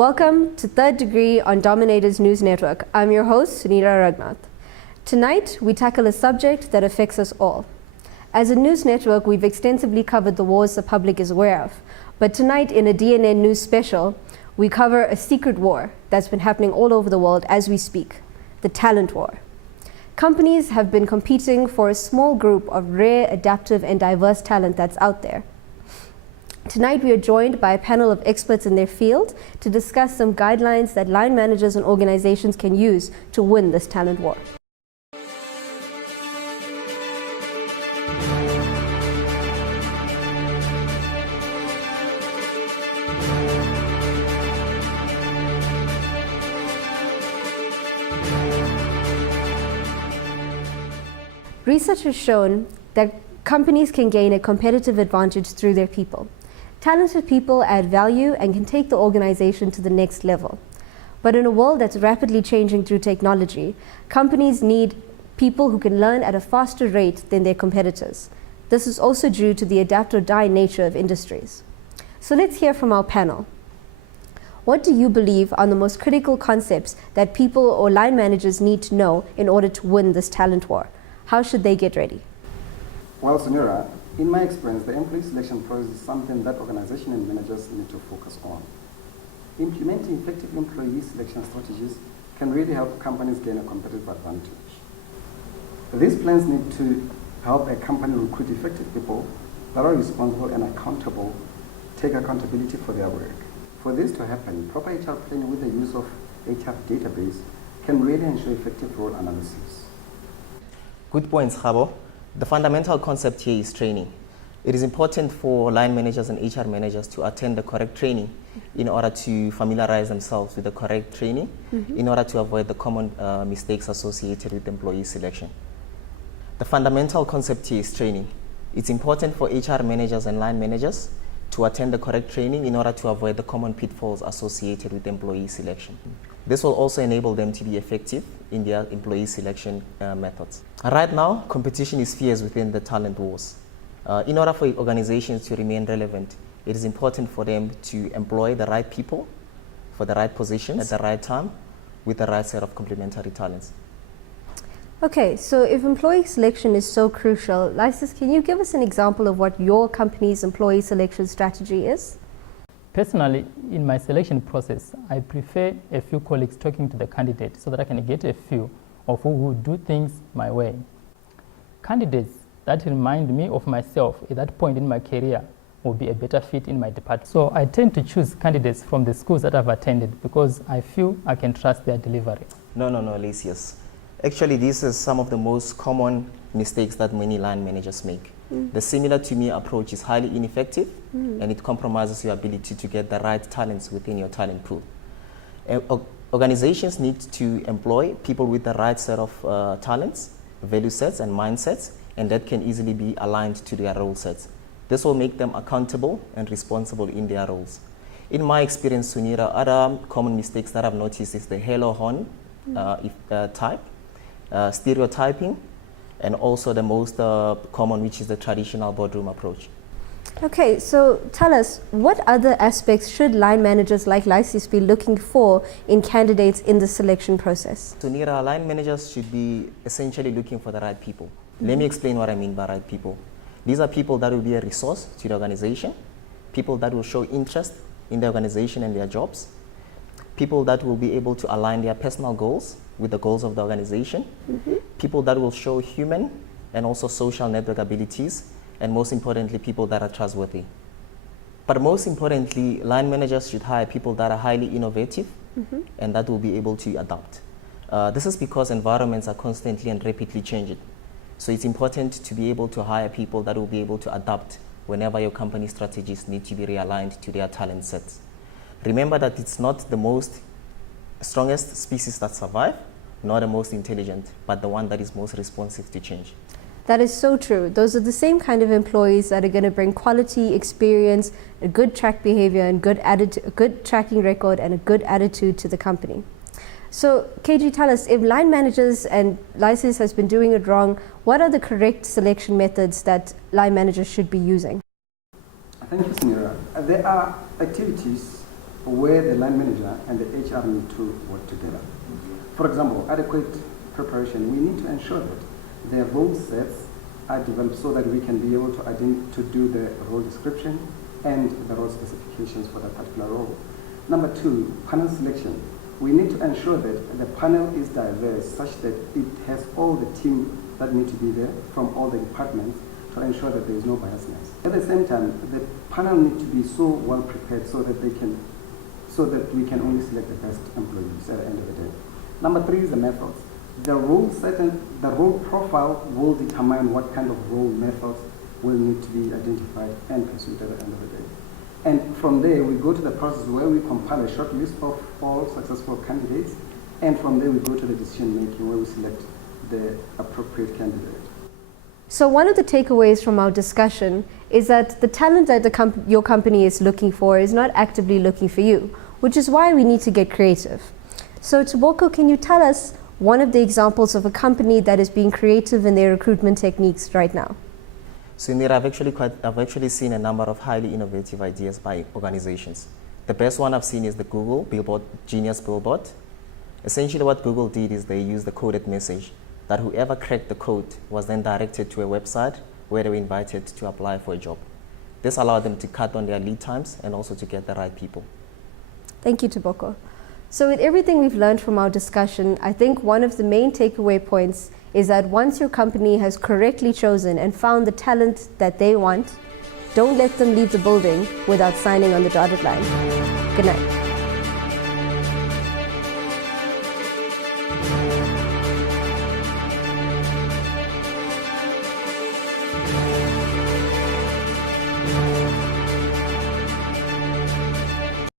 Welcome to Third Degree on Dominators News Network. I'm your host, Sunita Ragnath. Tonight, we tackle a subject that affects us all. As a news network, we've extensively covered the wars the public is aware of. But tonight, in a DNN News special, we cover a secret war that's been happening all over the world as we speak, the talent war. Companies have been competing for a small group of rare, adaptive, and diverse talent that's out there. Tonight, we are joined by a panel of experts in their field to discuss some guidelines that line managers and organizations can use to win this talent war. Research has shown that companies can gain a competitive advantage through their people. Talented people add value and can take the organization to the next level. But in a world that's rapidly changing through technology, companies need people who can learn at a faster rate than their competitors. This is also due to the adapt or die nature of industries. So let's hear from our panel. What do you believe are the most critical concepts that people or line managers need to know in order to win this talent war? How should they get ready? Well, Sunira, in my experience, the employee selection process is something that organizations and managers need to focus on. Implementing effective employee selection strategies can really help companies gain a competitive advantage. These plans need to help a company recruit effective people that are responsible and accountable, take accountability for their work. For this to happen, proper HR planning with the use of HR database can really ensure effective role analysis. Good points, Khabo. The fundamental concept here is training. It is important for line managers and HR managers to attend the correct training in order to familiarize themselves with the correct training in order to avoid the common mistakes associated with employee selection. The fundamental concept here is training. It's important for HR managers and line managers to attend the correct training in order to avoid the common pitfalls associated with employee selection. This will also enable them to be effective in their employee selection methods. Right now, competition is fierce within the talent wars. In order for organizations to remain relevant, it is important for them to employ the right people for the right positions at the right time with the right set of complementary talents. Okay, so if employee selection is so crucial, Lysis, can you give us an example of what your company's employee selection strategy is? Personally, in my selection process, I prefer a few colleagues talking to the candidate so that I can get a feel of who would do things my way. Candidates that remind me of myself at that point in my career will be a better fit in my department. So I tend to choose candidates from the schools that I've attended because I feel I can trust their delivery. No, Lysias. Actually, this is some of the most common mistakes that many line managers make. The similar to me approach is highly ineffective and it compromises your ability to get the right talents within your talent pool. Organizations need to employ people with the right set of talents, value sets and mindsets, and that can easily be aligned to their role sets. This will make them accountable and responsible in their roles. In my experience, Sunira, other common mistakes that I've noticed is the halo horn type, stereotyping, and also the most common, which is the traditional boardroom approach. Okay, so tell us, what other aspects should line managers like Lysis be looking for in candidates in the selection process? Sunira, line managers should be essentially looking for the right people. Let me explain what I mean by right people. These are people that will be a resource to the organization, people that will show interest in the organization and their jobs, people that will be able to align their personal goals with the goals of the organization, people that will show human and also social network abilities, and most importantly, people that are trustworthy. But most importantly, line managers should hire people that are highly innovative and that will be able to adapt. This is because environments are constantly and rapidly changing. So it's important to be able to hire people that will be able to adapt whenever your company strategies need to be realigned to their talent sets. Remember that it's not the strongest species that survive, nor the most intelligent, but the one that is most responsive to change. That is so true. Those are the same kind of employees that are going to bring quality, experience, a good track behavior, and a good tracking record, and a good attitude to the company. So, KG, tell us, if line managers and Lysis has been doing it wrong, what are the correct selection methods that line managers should be using? Thank you, Samira. There are activities where the line manager and the HR need to work together. For example, adequate preparation. We need to ensure that their role sets are developed so that we can be able to do the role description and the role specifications for that particular role. Number two, panel selection. We need to ensure that the panel is diverse such that it has all the team that need to be there from all the departments to ensure that there is no biasness. At the same time, the panel need to be so well prepared so that we can only select the best employees at the end of the day. Number three is the methods. The role profile will determine what kind of role methods will need to be identified and pursued at the end of the day. And from there, we go to the process where we compile a short list of all successful candidates, and from there we go to the decision making where we select the appropriate candidate. So one of the takeaways from our discussion is that the talent that your company is looking for is not actively looking for you, which is why we need to get creative. So Toboko, can you tell us one of the examples of a company that is being creative in their recruitment techniques right now? So Nira, I've actually seen a number of highly innovative ideas by organizations. The best one I've seen is the Google Genius Billboard. Essentially what Google did is they used the coded message that whoever cracked the code was then directed to a website where they were invited to apply for a job. This allowed them to cut on their lead times and also to get the right people. Thank you, Toboko. So with everything we've learned from our discussion, I think one of the main takeaway points is that once your company has correctly chosen and found the talent that they want, don't let them leave the building without signing on the dotted line. Good night.